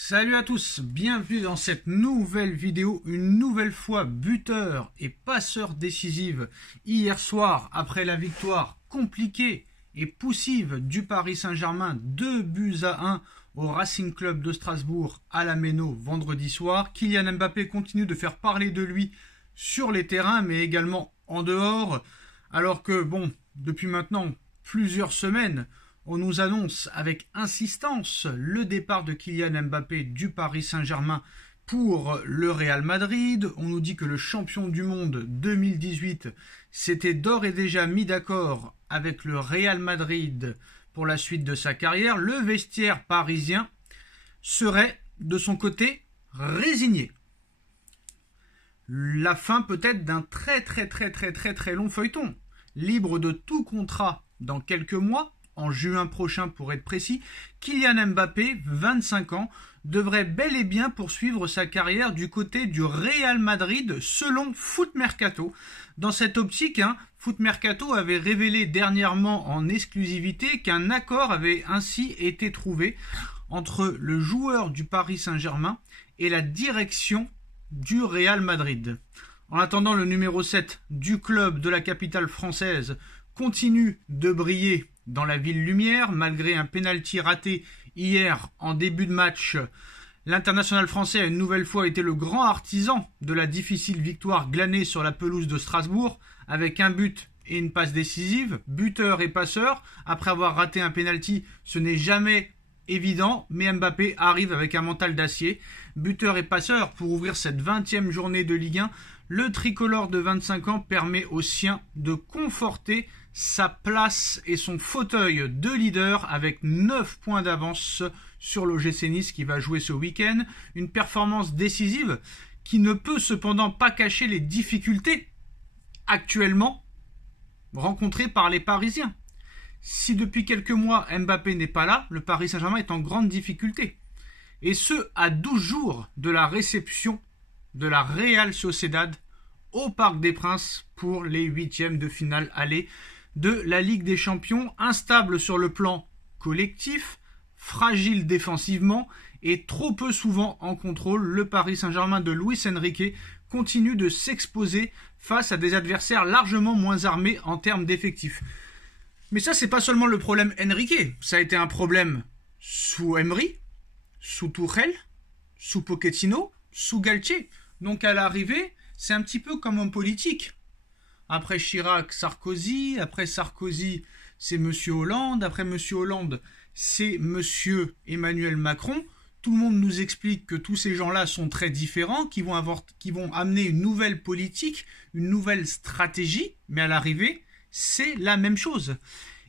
Salut à tous, bienvenue dans cette nouvelle vidéo, une nouvelle fois buteur et passeur décisive hier soir après la victoire compliquée et poussive du Paris Saint-Germain, 2-1 au Racing Club de Strasbourg à la Méno vendredi soir. Kylian Mbappé continue de faire parler de lui sur les terrains mais également en dehors, alors que depuis maintenant plusieurs semaines, on nous annonce avec insistance le départ de Kylian Mbappé du Paris Saint-Germain pour le Real Madrid. On nous dit que le champion du monde 2018 s'était d'ores et déjà mis d'accord avec le Real Madrid pour la suite de sa carrière. Le vestiaire parisien serait de son côté résigné. La fin peut-être d'un très long feuilleton. Libre de tout contrat dans quelques mois, en juin prochain pour être précis, Kylian Mbappé, 25 ans, devrait bel et bien poursuivre sa carrière du côté du Real Madrid selon Foot Mercato. Dans cette optique, Foot Mercato avait révélé dernièrement en exclusivité qu'un accord avait ainsi été trouvé entre le joueur du Paris Saint-Germain et la direction du Real Madrid. En attendant, le numéro 7 du club de la capitale française continue de briller dans la ville lumière, malgré un pénalty raté hier en début de match. L'international français a une nouvelle fois été le grand artisan de la difficile victoire glanée sur la pelouse de Strasbourg, avec un but et une passe décisive, buteur et passeur. Après avoir raté un pénalty, ce n'est jamais évident, mais Mbappé arrive avec un mental d'acier. Buteur et passeur pour ouvrir cette 20e journée de Ligue 1. Le tricolore de 25 ans permet aux siens de conforter sa place et son fauteuil de leader avec 9 points d'avance sur l'OGC Nice qui va jouer ce week-end. Une performance décisive qui ne peut cependant pas cacher les difficultés actuellement rencontrées par les Parisiens. Si depuis quelques mois Mbappé n'est pas là, le Paris Saint-Germain est en grande difficulté. Et ce, à 12 jours de la réception de la Real Sociedad au Parc des Princes pour les 8e de finale aller de la Ligue des Champions. Instable sur le plan collectif, fragile défensivement et trop peu souvent en contrôle, le Paris Saint-Germain de Luis Enrique continue de s'exposer face à des adversaires largement moins armés en termes d'effectifs. Mais ça, c'est pas seulement le problème Enrique. Ça a été un problème sous Emery, sous Tuchel, sous Pochettino, sous Galtier. Donc à l'arrivée, c'est un petit peu comme en politique. Après Chirac, Sarkozy. Après Sarkozy, c'est Monsieur Hollande. Après Monsieur Hollande, c'est Monsieur Emmanuel Macron. Tout le monde nous explique que tous ces gens-là sont très différents, qui vont amener une nouvelle politique, une nouvelle stratégie. Mais à l'arrivée, c'est la même chose.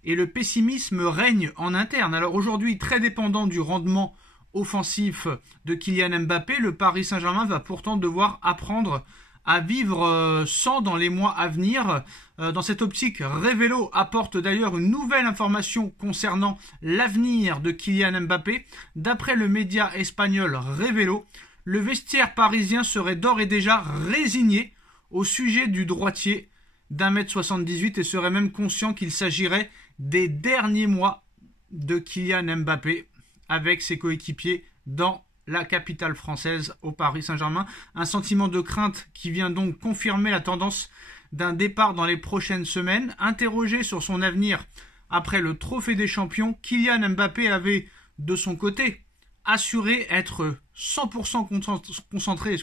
Et le pessimisme règne en interne. Alors aujourd'hui, très dépendant du rendement offensif de Kylian Mbappé, le Paris Saint-Germain va pourtant devoir apprendre à vivre sans dans les mois à venir. Dans cette optique, Révélo apporte d'ailleurs une nouvelle information concernant l'avenir de Kylian Mbappé. D'après le média espagnol Révélo, le vestiaire parisien serait d'ores et déjà résigné au sujet du droitier d'1m78 et serait même conscient qu'il s'agirait des derniers mois de Kylian Mbappé avec ses coéquipiers dans la capitale française au Paris Saint-Germain. Un sentiment de crainte qui vient donc confirmer la tendance d'un départ dans les prochaines semaines. Interrogé sur son avenir après le trophée des champions, Kylian Mbappé avait de son côté assuré être 100% concentré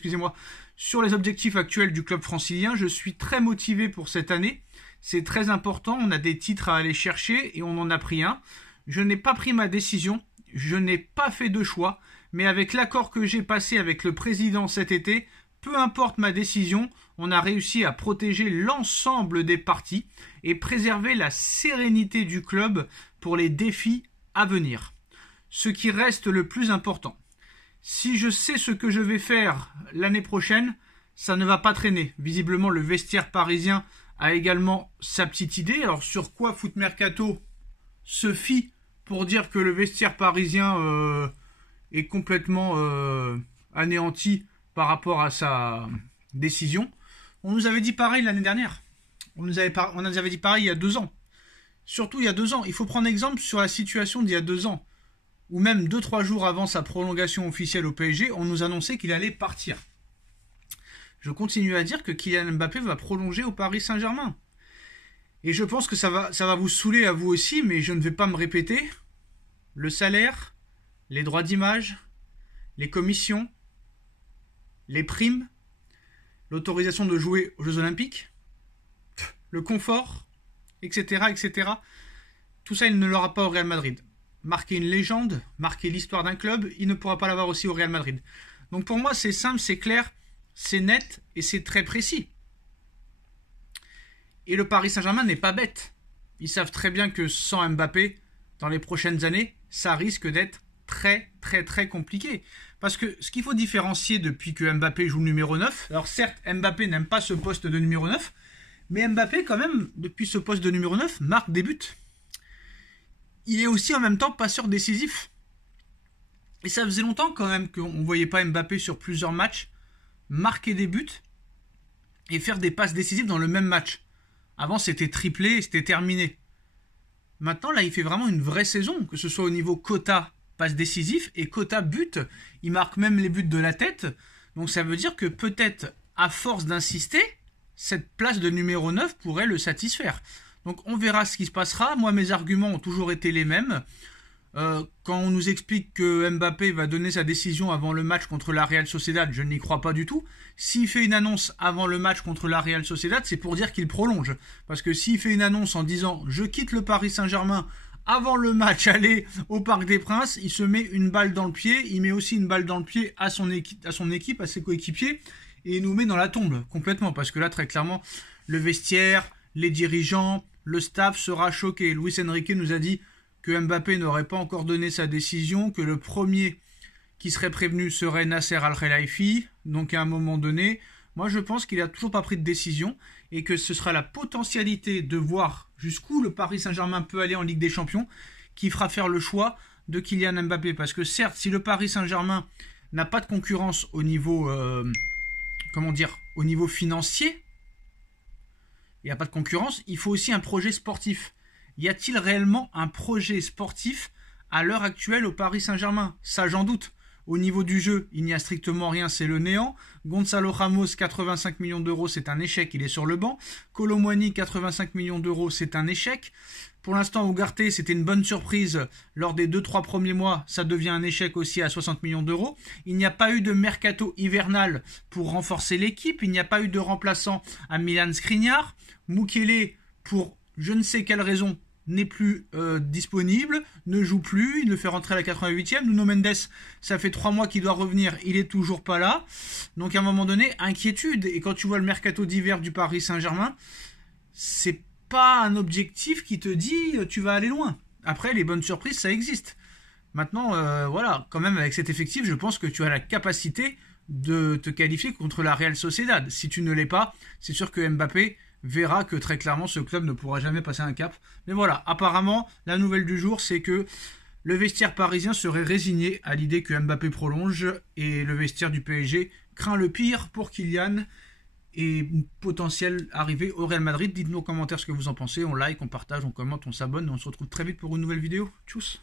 sur les objectifs actuels du club francilien. Je suis très motivé pour cette année. C'est très important. On a des titres à aller chercher et on en a pris un. Je n'ai pas pris ma décision. Je n'ai pas fait de choix. Mais avec l'accord que j'ai passé avec le président cet été, peu importe ma décision, on a réussi à protéger l'ensemble des parties et préserver la sérénité du club pour les défis à venir. Ce qui reste le plus important. Si je sais ce que je vais faire l'année prochaine, ça ne va pas traîner. Visiblement, le vestiaire parisien a également sa petite idée. Alors, sur quoi Foot Mercato se fie pour dire que le vestiaire parisien est complètement anéanti par rapport à sa décision? On nous avait dit pareil l'année dernière. On nous avait dit pareil il y a 2 ans. Surtout il y a 2 ans. Il faut prendre exemple sur la situation d'il y a 2 ans. ou même 2-3 jours avant sa prolongation officielle au PSG, on nous annonçait qu'il allait partir. Je continue à dire que Kylian Mbappé va prolonger au Paris Saint-Germain. Et je pense que ça va vous saouler à vous aussi, mais je ne vais pas me répéter. Le salaire, les droits d'image, les commissions, les primes, l'autorisation de jouer aux Jeux Olympiques, le confort, etc., etc. Tout ça, il ne l'aura pas au Real Madrid. Marquer une légende, marquer l'histoire d'un club, il ne pourra pas l'avoir aussi au Real Madrid. Donc pour moi, c'est simple, c'est clair, c'est net et c'est très précis. Et le Paris Saint-Germain n'est pas bête. Ils savent très bien que sans Mbappé, dans les prochaines années, ça risque d'être très très très compliqué. Parce que ce qu'il faut différencier depuis que Mbappé joue le numéro 9, alors certes, Mbappé n'aime pas ce poste de numéro 9, mais Mbappé quand même, depuis ce poste de numéro 9, marque des buts. Il est aussi en même temps passeur décisif. Et ça faisait longtemps quand même qu'on ne voyait pas Mbappé sur plusieurs matchs marquer des buts et faire des passes décisives dans le même match. Avant, c'était triplé et c'était terminé. Maintenant, là, il fait vraiment une vraie saison, que ce soit au niveau quota passe décisif et quota but. Il marque même les buts de la tête. Donc ça veut dire que peut-être, à force d'insister, cette place de numéro 9 pourrait le satisfaire. Donc on verra ce qui se passera. Moi, mes arguments ont toujours été les mêmes. Quand on nous explique que Mbappé va donner sa décision avant le match contre la Real Sociedad, je n'y crois pas du tout. S'il fait une annonce avant le match contre la Real Sociedad, c'est pour dire qu'il prolonge. Parce que s'il fait une annonce en disant « je quitte le Paris Saint-Germain » avant le match aller au Parc des Princes, il se met une balle dans le pied, il met aussi une balle dans le pied à son équipe, à ses coéquipiers, et il nous met dans la tombe complètement. Parce que là, très clairement, le vestiaire, les dirigeants, le staff sera choqué. Luis Enrique nous a dit que Mbappé n'aurait pas encore donné sa décision, que le premier qui serait prévenu serait Nasser Al-Khelaifi. Donc à un moment donné, moi je pense qu'il n'a toujours pas pris de décision et que ce sera la potentialité de voir jusqu'où le Paris Saint-Germain peut aller en Ligue des Champions qui fera faire le choix de Kylian Mbappé. Parce que certes, si le Paris Saint-Germain n'a pas de concurrence au niveau, au niveau financier, il n'y a pas de concurrence, il faut aussi un projet sportif. Y a-t-il réellement un projet sportif à l'heure actuelle au Paris Saint-Germain? Ça, j'en doute. Au niveau du jeu, il n'y a strictement rien, c'est le néant. Gonzalo Ramos, 85 millions d'euros, c'est un échec, il est sur le banc. Kolo Muani, 85 millions d'euros, c'est un échec. Pour l'instant, Ugarte, c'était une bonne surprise lors des 2-3 premiers mois. Ça devient un échec aussi à 60 millions d'euros. Il n'y a pas eu de mercato hivernal pour renforcer l'équipe. Il n'y a pas eu de remplaçant à Milan Skriniar. Mukele, pour je ne sais quelle raison, n'est plus disponible, ne joue plus, il le fait rentrer à la 88e. Nuno Mendes, ça fait 3 mois qu'il doit revenir, il est toujours pas là. Donc à un moment donné, inquiétude. Et quand tu vois le mercato d'hiver du Paris Saint-Germain, c'est pas un objectif qui te dit tu vas aller loin. Après, les bonnes surprises, ça existe. Maintenant, voilà, quand même avec cet effectif, je pense que tu as la capacité de te qualifier contre la Real Sociedad. Si tu ne l'es pas, c'est sûr que Mbappé verra que très clairement ce club ne pourra jamais passer un cap. Mais voilà, apparemment, la nouvelle du jour, c'est que le vestiaire parisien serait résigné à l'idée que Mbappé prolonge et le vestiaire du PSG craint le pire pour Kylian et une potentielle arrivée au Real Madrid. Dites-nous en commentaire ce que vous en pensez, on like, on partage, on commente, on s'abonne et on se retrouve très vite pour une nouvelle vidéo. Tchuss!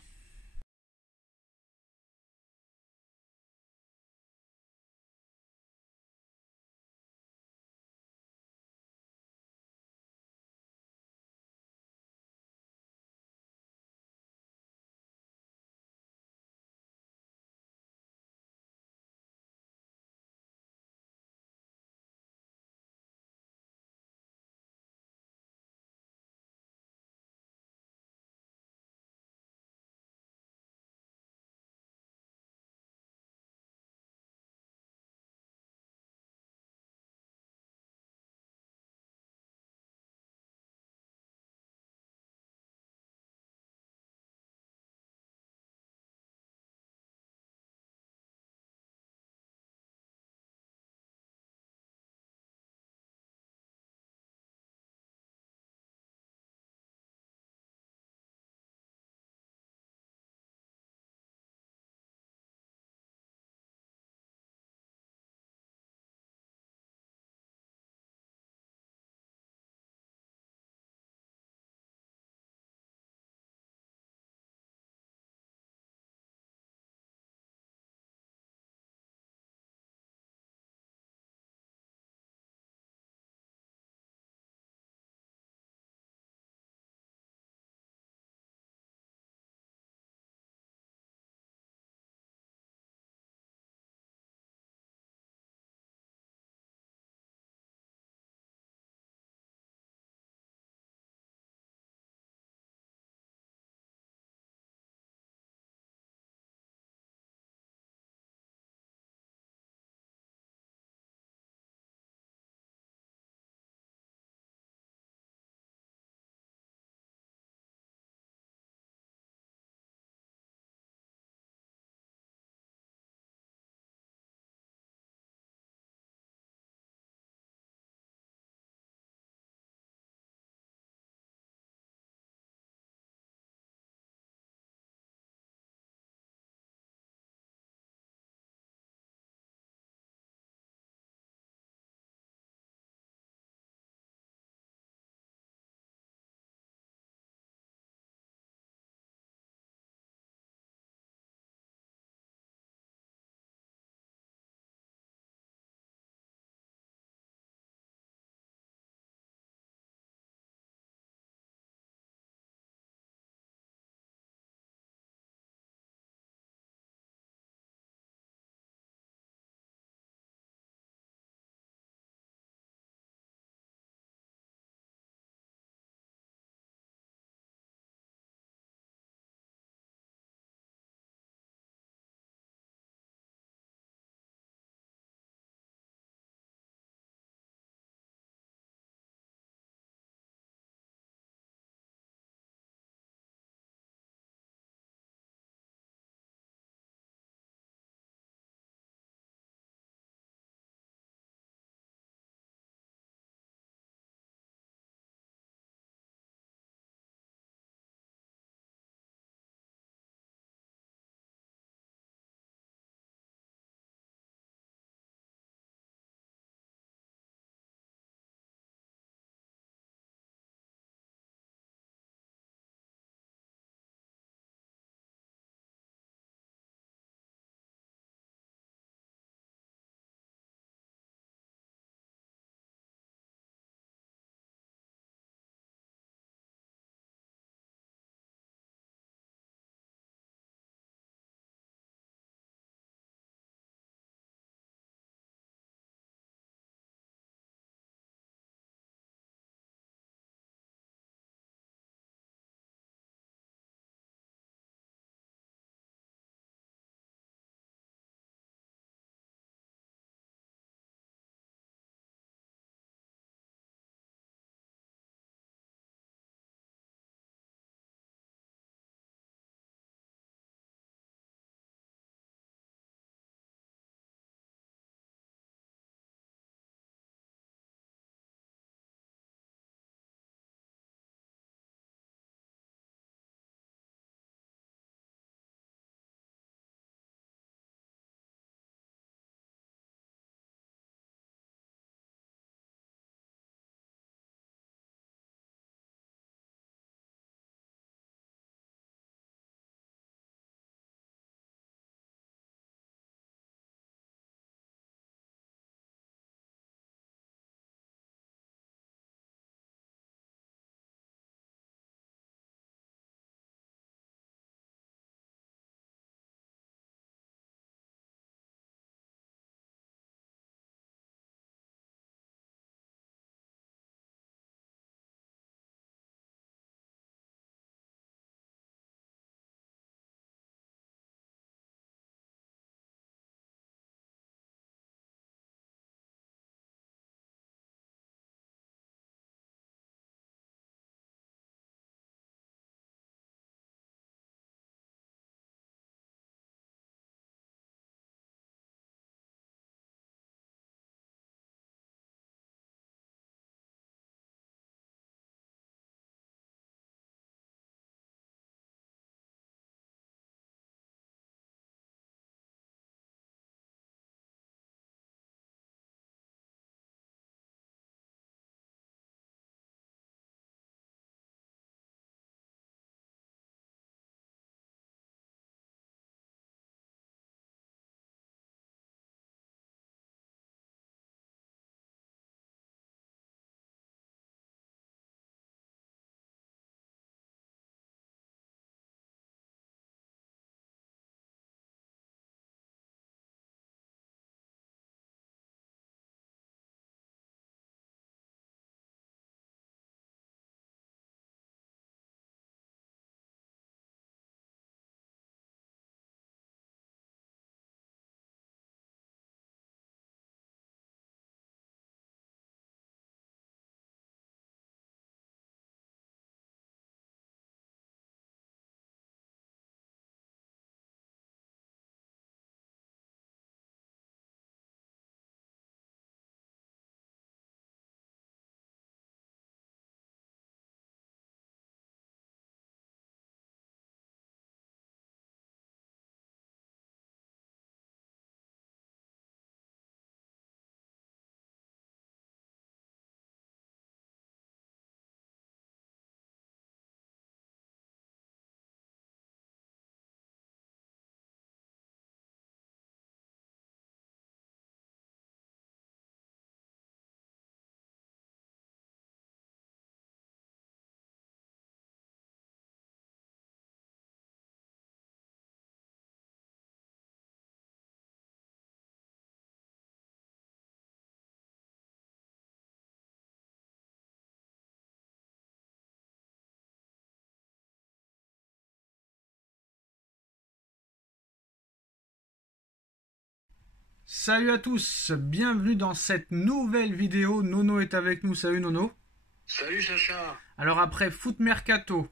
Salut à tous, bienvenue dans cette nouvelle vidéo. Nono est avec nous, salut Nono. Salut Sacha. Alors après Foot Mercato,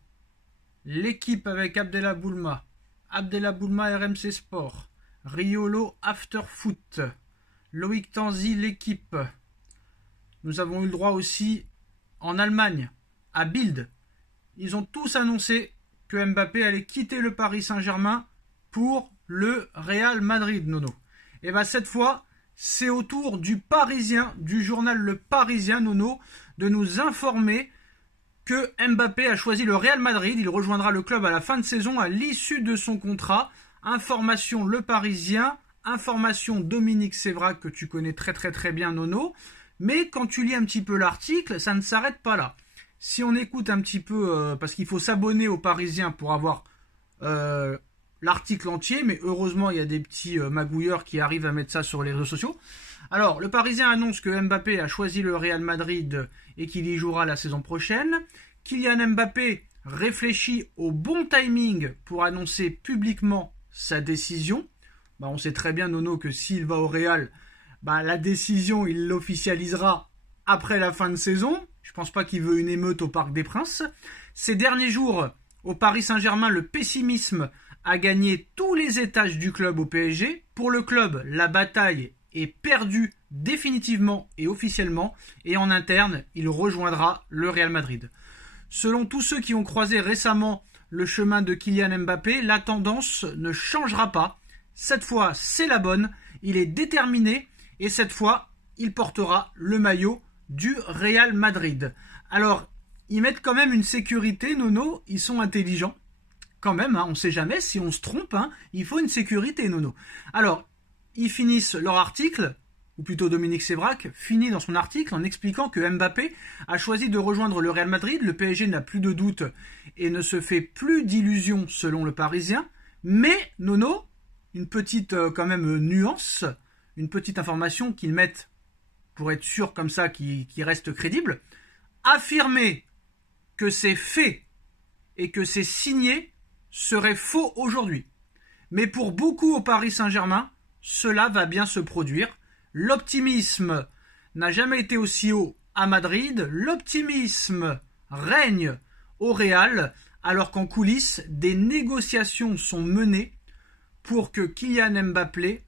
l'équipe avec Abdellah Boulma RMC Sport, Riolo After Foot, Loïc Tanzi l'équipe. Nous avons eu le droit aussi en Allemagne, à Bild. Ils ont tous annoncé que Mbappé allait quitter le Paris Saint-Germain pour le Real Madrid, Nono. Et bien cette fois, c'est au tour du Parisien, du journal Le Parisien, Nono, de nous informer que Mbappé a choisi le Real Madrid. Il rejoindra le club à la fin de saison à l'issue de son contrat. Information Le Parisien, information Dominique Sévrac que tu connais très bien, Nono. Mais quand tu lis un petit peu l'article, ça ne s'arrête pas là. Si on écoute un petit peu, parce qu'il faut s'abonner au Parisien pour avoir l'article entier, mais heureusement il y a des petits magouilleurs qui arrivent à mettre ça sur les réseaux sociaux. Alors, le Parisien annonce que Mbappé a choisi le Real Madrid et qu'il y jouera la saison prochaine. Kylian Mbappé réfléchit au bon timing pour annoncer publiquement sa décision. On sait très bien, Nono, que s'il va au Real, la décision, il l'officialisera après la fin de saison. Je pense pas qu'il veut une émeute au Parc des Princes. Ces derniers jours, au Paris Saint-Germain, le pessimisme a gagné tous les étages du club au PSG. Pour le club, la bataille est perdue définitivement et officiellement. Et en interne, il rejoindra le Real Madrid. Selon tous ceux qui ont croisé récemment le chemin de Kylian Mbappé, la tendance ne changera pas. Cette fois, c'est la bonne. Il est déterminé et cette fois, il portera le maillot du Real Madrid. Alors, ils mettent quand même une sécurité, Nono. Ils sont intelligents. Quand même, on ne sait jamais si on se trompe. Il faut une sécurité, Nono. Alors, ils finissent leur article, ou plutôt Dominique Sévrac finit dans son article en expliquant que Mbappé a choisi de rejoindre le Real Madrid. Le PSG n'a plus de doute et ne se fait plus d'illusions selon le Parisien. Mais, Nono, une petite quand même nuance, une petite information qu'ils mettent pour être sûr comme ça qu'il reste crédible. Affirmer que c'est fait et que c'est signé serait faux aujourd'hui. Mais pour beaucoup au Paris Saint-Germain, cela va bien se produire. L'optimisme n'a jamais été aussi haut à Madrid. L'optimisme règne au Real, alors qu'en coulisses, des négociations sont menées pour que Kylian Mbappé,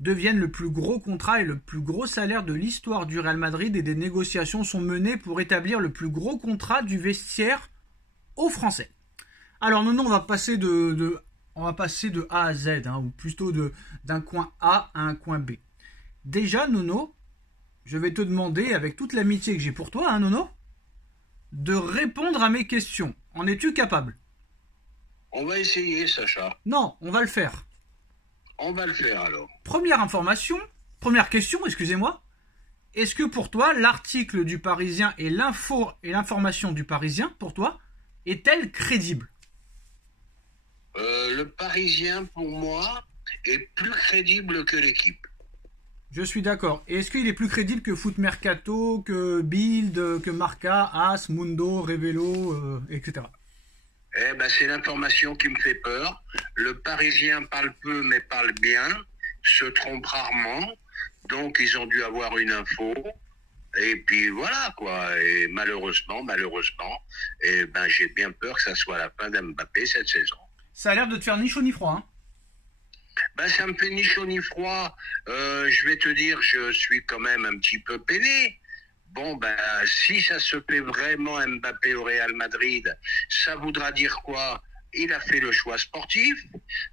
devienne le plus gros contrat et le plus gros salaire de l'histoire du Real Madrid, et des négociations sont menées pour établir le plus gros contrat du vestiaire aux Français. Alors maintenant, on va passer de A à Z, ou plutôt d'un coin A à un coin B. Déjà, Nono, je vais te demander, avec toute l'amitié que j'ai pour toi, Nono, de répondre à mes questions. En es-tu capable? On va essayer, Sacha. Non, on va le faire. On va le faire alors. Première question, excusez-moi. Est-ce que pour toi, l'article du Parisien et l'information du Parisien, pour toi, est-elle crédible? Le Parisien, pour moi, est plus crédible que l'équipe. Je suis d'accord. Et est-ce qu'il est plus crédible que Foot Mercato, que Bild, que Marca, As, Mundo, Revelo, etc. C'est l'information qui me fait peur. Le Parisien parle peu mais parle bien, se trompe rarement. Donc ils ont dû avoir une info. Et puis voilà quoi. Et malheureusement, j'ai bien peur que ça soit la fin d'Mbappé cette saison. Ça a l'air de te faire ni chaud ni froid. Ça me fait ni chaud ni froid. Je vais te dire, je suis quand même un petit peu peiné. Si ça se fait vraiment Mbappé au Real Madrid, ça voudra dire quoi? Il a fait le choix sportif.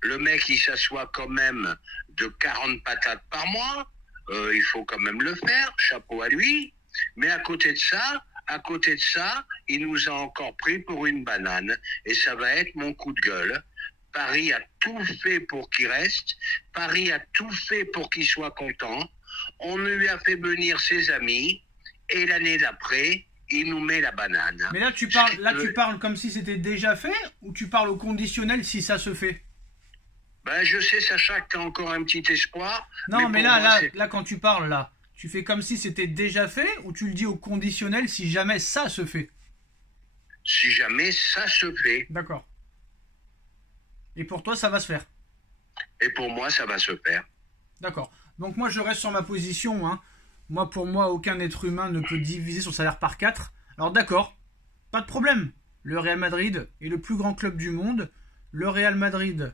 Le mec, il s'assoit quand même de 40 patates par mois. Il faut quand même le faire. Chapeau à lui. Mais à côté de ça, il nous a encore pris pour une banane. Et ça va être mon coup de gueule. Paris a tout fait pour qu'il reste. Paris a tout fait pour qu'il soit content. On lui a fait venir ses amis. Et l'année d'après, il nous met la banane. Mais là, tu parles comme si c'était déjà fait, ou tu parles au conditionnel si ça se fait? Je sais, Sacha, que tu as encore un petit espoir. Non, mais là, quand tu parles, là, tu fais comme si c'était déjà fait, ou tu le dis au conditionnel si jamais ça se fait? Si jamais ça se fait. D'accord. Et pour toi, ça va se faire? Et pour moi, ça va se faire. D'accord. Donc moi, je reste sur ma position. Hein. Moi, pour moi, aucun être humain ne peut diviser son salaire par 4. Alors d'accord, pas de problème. Le Real Madrid est le plus grand club du monde. Le Real Madrid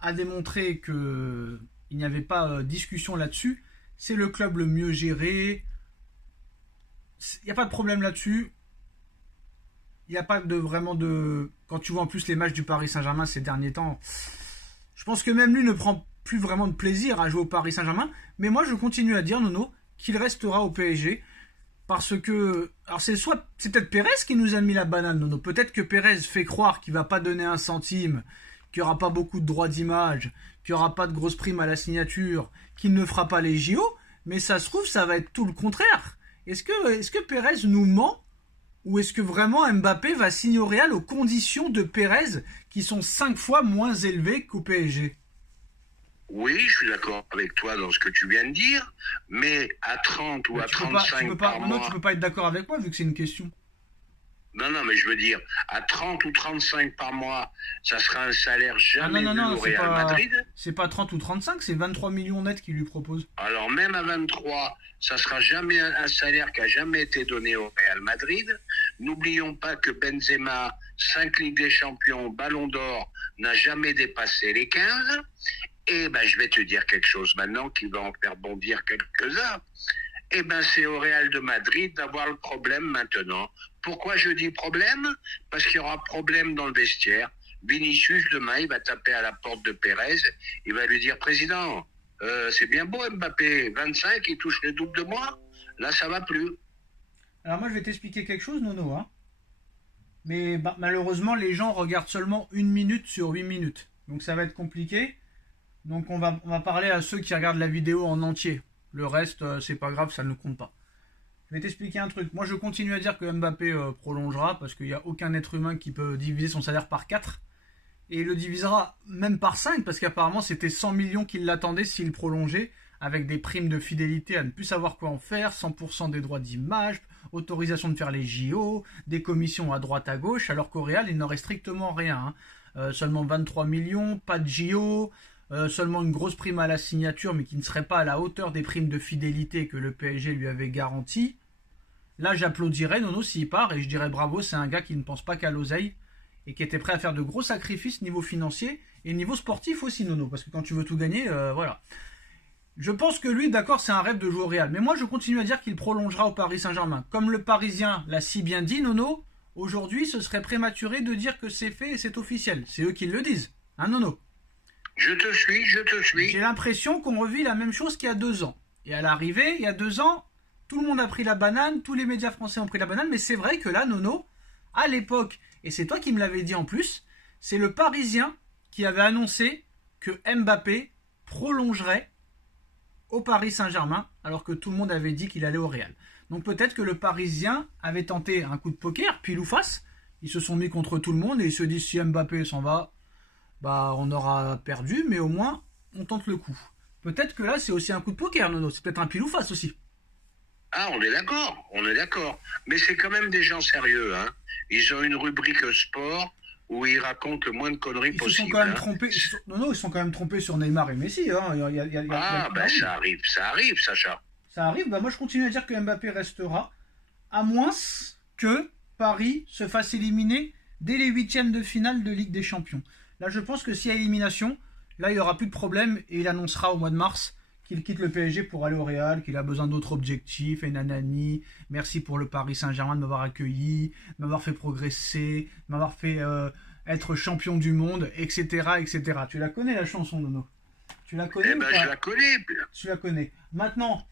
a démontré que il n'y avait pas discussion là-dessus. C'est le club le mieux géré. Il n'y a pas de problème là-dessus. Il n'y a pas de vraiment de... Quand tu vois en plus les matchs du Paris Saint-Germain ces derniers temps, je pense que même lui ne prend plus vraiment de plaisir à jouer au Paris Saint-Germain. Mais moi, je continue à dire, Nono, qu'il restera au PSG. Parce que... Alors c'est peut-être Pérez qui nous a mis la banane, Nono. Peut-être que Pérez fait croire qu'il ne va pas donner un centime, qu'il n'y aura pas beaucoup de droits d'image, qu'il n'y aura pas de grosses primes à la signature, qu'il ne fera pas les JO. Mais ça se trouve, ça va être tout le contraire. Est-ce que Pérez nous ment? Ou est-ce que vraiment Mbappé va signer au Real aux conditions de Pérez qui sont 5 fois moins élevées qu'au PSG? Oui, je suis d'accord avec toi dans ce que tu viens de dire, mais à 30 ou à 35 par mois... Non, tu peux pas être d'accord avec moi vu que c'est une question. Non, mais je veux dire, à 30 ou 35 par mois, ça sera un salaire jamais vu au Real Madrid. C'est pas 30 ou 35, c'est 23 millions nets qu'il lui propose. Alors même à 23, ça sera jamais un salaire qui a jamais été donné au Real Madrid. N'oublions pas que Benzema, 5 Ligues des Champions, Ballon d'Or, n'a jamais dépassé les 15. Et ben, je vais te dire quelque chose maintenant qui va en faire bondir quelques-uns. Eh ben, c'est au Real de Madrid d'avoir le problème maintenant. Pourquoi je dis problème? Parce qu'il y aura problème dans le vestiaire. Vinicius, demain, il va taper à la porte de Pérez. Il va lui dire, président, c'est bien beau Mbappé, 25, il touche le double de moi. Là, ça va plus. Alors moi, je vais t'expliquer quelque chose, Nono. Hein. Mais malheureusement, les gens regardent seulement 1 minute sur 8 minutes. Donc ça va être compliqué. Donc on va parler à ceux qui regardent la vidéo en entier. Le reste, c'est pas grave, ça ne compte pas. Je vais t'expliquer un truc. Moi, je continue à dire que Mbappé prolongera parce qu'il n'y a aucun être humain qui peut diviser son salaire par 4. Et il le divisera même par 5 parce qu'apparemment, c'était 100 millions qu'il l'attendait s'il prolongeait avec des primes de fidélité à ne plus savoir quoi en faire, 100% des droits d'image, autorisation de faire les JO, des commissions à droite à gauche, alors qu'au Real, il n'aurait strictement rien. Hein. Seulement 23 millions, pas de JO... seulement une grosse prime à la signature, mais qui ne serait pas à la hauteur des primes de fidélité que le PSG lui avait garanties. Là, j'applaudirais Nono s'il part et je dirais bravo, c'est un gars qui ne pense pas qu'à l'oseille et qui était prêt à faire de gros sacrifices niveau financier et niveau sportif aussi, Nono, parce que quand tu veux tout gagner, voilà. Je pense que lui, d'accord, c'est un rêve de jouer au Real, mais moi, je continue à dire qu'il prolongera au Paris Saint-Germain. Comme le Parisien l'a si bien dit, Nono, aujourd'hui, ce serait prématuré de dire que c'est fait et c'est officiel. C'est eux qui le disent, hein, Nono? Je te suis. J'ai l'impression qu'on revit la même chose qu'il y a 2 ans. Et à l'arrivée, il y a 2 ans, tout le monde a pris la banane, tous les médias français ont pris la banane, mais c'est vrai que là, Nono, à l'époque, et c'est toi qui me l'avais dit en plus, c'est le Parisien qui avait annoncé que Mbappé prolongerait au Paris Saint-Germain, alors que tout le monde avait dit qu'il allait au Real. Donc peut-être que le Parisien avait tenté un coup de poker, pile ou face, ils se sont mis contre tout le monde et ils se disent si Mbappé s'en va, bah on aura perdu, mais au moins on tente le coup. Peut-être que là c'est aussi un coup de poker, Nono, c'est peut-être un pile ou face aussi. Ah, on est d'accord. Mais c'est quand même des gens sérieux, hein. Ils ont une rubrique sport où ils racontent le moins de conneries possible. Ils se sont quand même trompés. Nono, ils sont quand même trompés sur Neymar et Messi, hein. Ça arrive, Sacha. Ça arrive, bah moi je continue à dire que Mbappé restera, à moins que Paris se fasse éliminer dès les 8e de finale de Ligue des Champions. Là, je pense que s'il y a élimination, là, il n'y aura plus de problème et il annoncera au mois de mars qu'il quitte le PSG pour aller au Real, qu'il a besoin d'autres objectifs, et nanani, merci pour le Paris Saint-Germain de m'avoir accueilli, de m'avoir fait progresser, de m'avoir fait être champion du monde, etc., etc. Tu la connais, la chanson, Nono? Tu la connais? Eh ben, je la connais. Tu la connais. Maintenant,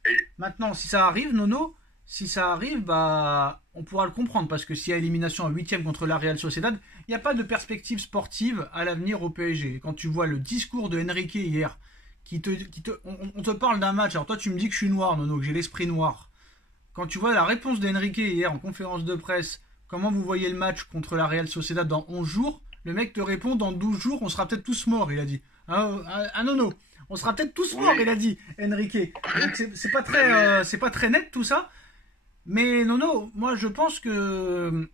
si ça arrive, Nono, si ça arrive, bah, on pourra le comprendre, parce que s'il y a élimination en 8e contre la Real Sociedad, il n'y a pas de perspective sportive à l'avenir au PSG. Et quand tu vois le discours de Enrique hier, on te parle d'un match, alors toi tu me dis que je suis noir, Nono, que j'ai l'esprit noir. Quand tu vois la réponse d'Enrique hier en conférence de presse, comment vous voyez le match contre la Real Sociedad dans 11 jours, le mec te répond dans 12 jours, on sera peut-être tous morts, il a dit. Ah Nono, on sera peut-être tous morts, il a dit, Enrique. Donc c'est pas très net tout ça. Mais Nono, moi je pense que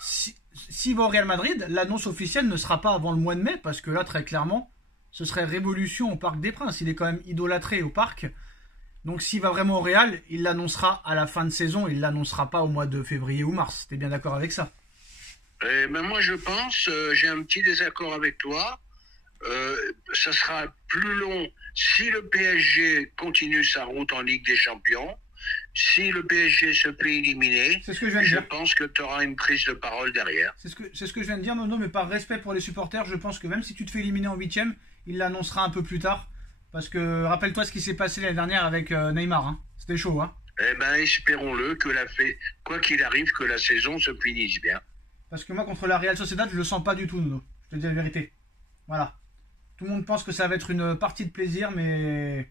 s'il va au Real Madrid, l'annonce officielle ne sera pas avant le mois de mai, parce que là très clairement, ce serait révolution au Parc des Princes. Il est quand même idolâtré au parc. Donc s'il va vraiment au Real, il l'annoncera à la fin de saison. Il ne l'annoncera pas au mois de février ou mars. T'es bien d'accord avec ça? Ben moi, je pense, j'ai un petit désaccord avec toi. Ça sera plus long si le PSG continue sa route en Ligue des Champions. Si le PSG se fait éliminer, c'est ce que je viens de dire. pense que tu auras une prise de parole derrière. C'est ce que je viens de dire, Nono, mais par respect pour les supporters, je pense que même si tu te fais éliminer en 8ème, il l'annoncera un peu plus tard. Parce que rappelle-toi ce qui s'est passé l'année dernière avec Neymar. Hein. C'était chaud. Hein. Eh ben, espérons-le que quoi qu'il arrive, que la saison se finisse bien. Parce que moi, contre la Real Sociedad, je le sens pas du tout, Nono. Je te dis la vérité. Voilà. Tout le monde pense que ça va être une partie de plaisir, mais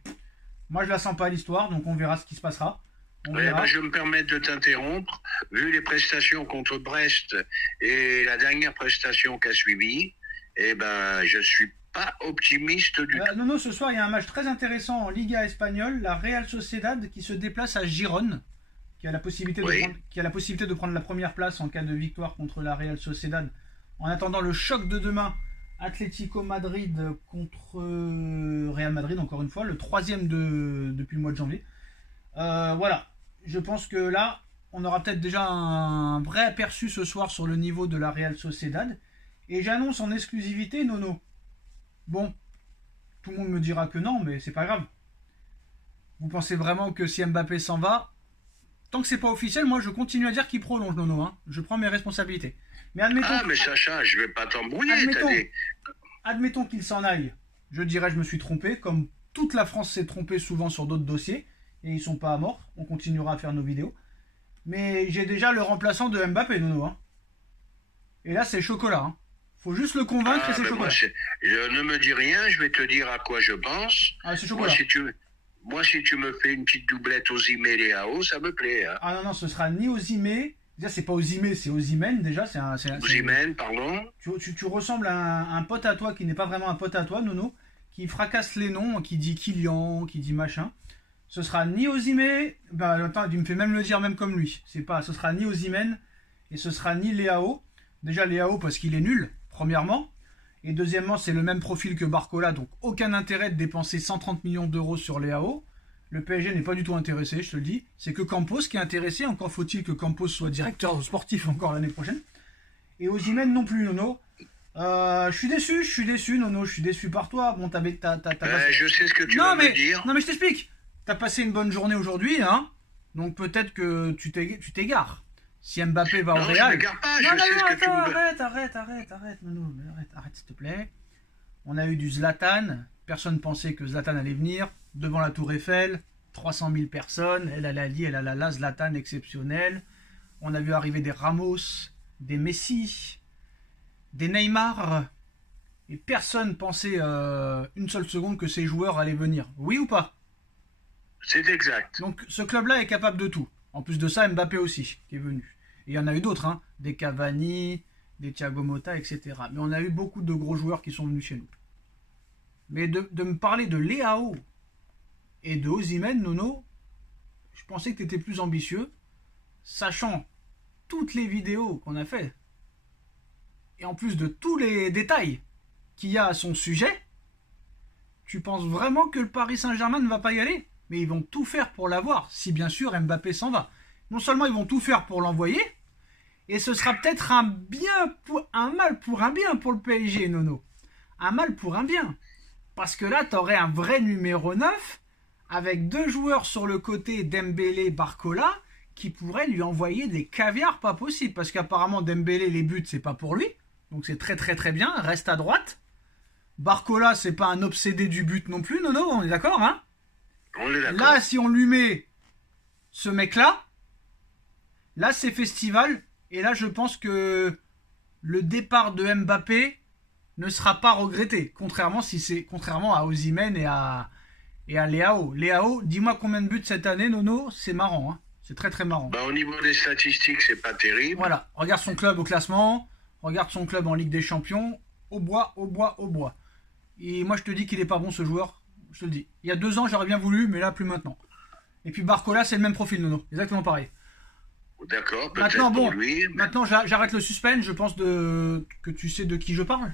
moi, je la sens pas à l'histoire, donc on verra ce qui se passera. Je me permets de t'interrompre. Vu les prestations contre Brest et la dernière prestation qu'a suivi, je suis pas optimiste du tout. Non, ce soir, il y a un match très intéressant en Liga espagnole. La Real Sociedad qui se déplace à Gérone, qui a la possibilité, de prendre la première place en cas de victoire contre la Real Sociedad. En attendant le choc de demain, Atlético Madrid contre Real Madrid, encore une fois, le 3e depuis le mois de janvier. Voilà, je pense que là, on aura peut-être déjà un vrai aperçu ce soir sur le niveau de la Real Sociedad. Et j'annonce en exclusivité, Nono. Bon, tout le monde me dira que non, mais c'est pas grave. Vous pensez vraiment que si Mbappé s'en va, tant que c'est pas officiel, moi je continue à dire qu'il prolonge, Nono. Hein. Je prends mes responsabilités. Mais admettons. Ah, mais Sacha, je vais pas t'embrouiller. Admettons qu'il s'en aille. Je dirais, je me suis trompé, comme toute la France s'est trompée souvent sur d'autres dossiers. Et ils sont pas à mort. On continuera à faire nos vidéos. Mais j'ai déjà le remplaçant de Mbappé, Nono. Hein. Et là, c'est chocolat. Hein. Faut juste le convaincre et c'est chocolat. Je ne me dis rien, je vais te dire à quoi je pense. Ah, c'est chocolat. Moi, si tu me fais une petite doublette Osimhen et Léao, ça me plaît. Hein. Ah non, ce sera ni Osimhen. Déjà, c'est pas Osimhen, c'est Osimhen. Déjà, Osimhen, pardon. Tu ressembles à un pote à toi qui n'est pas vraiment un pote à toi, Nono, qui fracasse les noms, qui dit Kylian, qui dit machin. Ce sera ni Osimhen. Attends, il me fait même le dire même comme lui. Ce sera ni Osimhen et ce sera ni Léao. Déjà Léao parce qu'il est nul, premièrement. Et deuxièmement, c'est le même profil que Barcola, donc aucun intérêt de dépenser 130 millions d'euros sur Léao. Le PSG n'est pas du tout intéressé, je te le dis. C'est que Campos qui est intéressé. Encore faut-il que Campos soit directeur sportif encore l'année prochaine. Et Osimhen non plus, Nono. Je suis déçu, Nono. Je suis déçu par toi. Bon, je sais ce que tu veux me dire. Non, mais je t'explique. T'as passé une bonne journée aujourd'hui, hein. Donc peut-être que tu t'égares. Si Mbappé va au Real... Non, je m'égare pas, arrête, Nono, arrête, s'il te plaît. On a eu du Zlatan, personne pensait que Zlatan allait venir, devant la Tour Eiffel, 300 000 personnes, Zlatan exceptionnel. On a vu arriver des Ramos, des Messi, des Neymar, et personne pensait une seule seconde que ces joueurs allaient venir. Oui ou pas? C'est exact. Donc ce club-là est capable de tout. En plus de ça, Mbappé aussi, qui est venu. Et il y en a eu d'autres, hein, des Cavani, des Thiago Motta, etc. Mais on a eu beaucoup de gros joueurs qui sont venus chez nous. Mais de me parler de Léao et de Osimhen, Nono, je pensais que tu étais plus ambitieux, sachant toutes les vidéos qu'on a fait, et en plus de tous les détails qu'il y a à son sujet, tu penses vraiment que le Paris Saint-Germain ne va pas y aller? Mais ils vont tout faire pour l'avoir, si bien sûr Mbappé s'en va. Non seulement ils vont tout faire pour l'envoyer, et ce sera peut-être un mal pour un bien pour le PSG, Nono. Un mal pour un bien. Parce que là, tu aurais un vrai numéro 9, avec deux joueurs sur le côté, Dembélé, Barcola, qui pourraient lui envoyer des caviars pas possible. Parce qu'apparemment, Dembélé, les buts, c'est pas pour lui. Donc c'est très très très bien, reste à droite. Barcola, c'est pas un obsédé du but non plus, Nono, on est d'accord, hein? On est d'accord. Là, si on lui met ce mec-là, là, c'est festival. Et là, je pense que le départ de Mbappé ne sera pas regretté. Contrairement à Osimhen et à Léao. Léao, dis-moi combien de buts cette année, Nono? C'est marrant, hein. C'est très très marrant. Au niveau des statistiques, c'est pas terrible. Voilà, regarde son club au classement, regarde son club en Ligue des Champions, au bois. Et moi, je te dis qu'il est pas bon, ce joueur. Je te le dis. Il y a 2 ans, j'aurais bien voulu, mais là, plus maintenant. Et puis Barcola, c'est le même profil, Nono. Exactement pareil. D'accord, peut-être pour lui. Maintenant, j'arrête le suspense. Je pense que tu sais de qui je parle.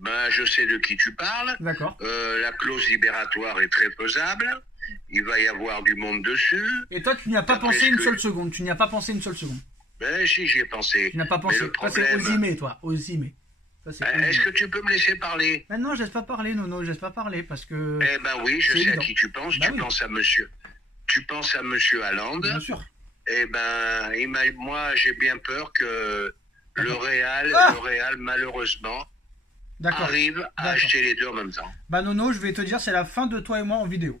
Ben, je sais de qui tu parles. D'accord. La clause libératoire est très faisable. Il va y avoir du monde dessus. Et toi, tu n'y as pas pensé une seule seconde. Tu n'y as pas pensé une seule seconde. Ben si, j'y ai pensé. Tu n'as pas pensé. Mais le Ça, c'est problème... Osimé, toi. Osimé. Est-ce que tu peux me laisser parler? Ben non, je laisse pas parler, Nono. Je laisse pas parler parce que... Eh ben oui, je sais évident. à qui tu penses. Bah tu oui. penses à monsieur. Tu penses à monsieur Haaland. Bien sûr. Eh ben, moi, j'ai bien peur que le Real, malheureusement, arrive à acheter les deux en même temps. Bah Nono, je vais te dire, c'est la fin de toi et moi en vidéo.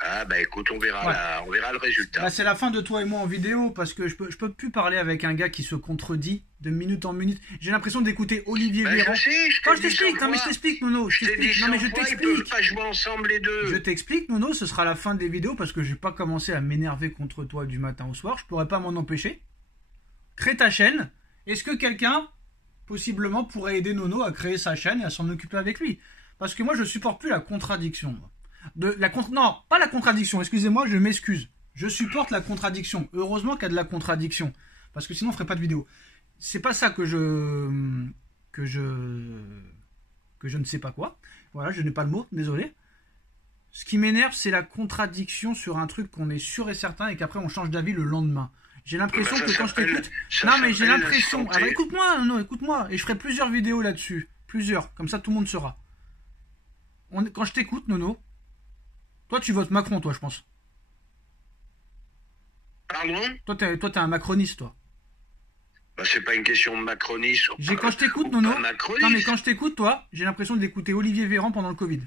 Ah bah écoute, on verra, on verra le résultat. Bah, c'est la fin de toi et moi en vidéo parce que je peux plus parler avec un gars qui se contredit de minute en minute. J'ai l'impression d'écouter Olivier Véran. Je t'explique, non mais je t'explique, Nono. Je t'explique. Non mais je t'explique. Ils peuvent pas jouer ensemble les deux. Je t'explique, Nono. Ce sera la fin des vidéos parce que j'ai pas commencé à m'énerver contre toi du matin au soir. Je pourrais pas m'en empêcher. Crée ta chaîne. Est-ce que quelqu'un possiblement pourrait aider Nono à créer sa chaîne et à s'en occuper avec lui? Parce que moi je supporte plus la contradiction. Non, pas la contradiction, excusez-moi, je m'excuse. Je supporte la contradiction. Heureusement qu'il y a de la contradiction. Parce que sinon on ferait pas de vidéo. C'est pas ça que je ne sais pas quoi. Voilà, je n'ai pas le mot, désolé. Ce qui m'énerve, c'est la contradiction sur un truc qu'on est sûr et certain et qu'après on change d'avis le lendemain. J'ai l'impression que quand je t'écoute... Non mais j'ai l'impression... Alors écoute-moi, non, écoute-moi. Et je ferai plusieurs vidéos là-dessus. Plusieurs, comme ça tout le monde saura. Quand je t'écoute, Nono, toi tu votes Macron, toi je pense. Pardon? Toi t'es un macroniste, toi. Bah, c'est pas une question de macronisme. Quand je t'écoute, Nono... Non mais quand je t'écoute, toi, j'ai l'impression d'écouter Olivier Véran pendant le Covid.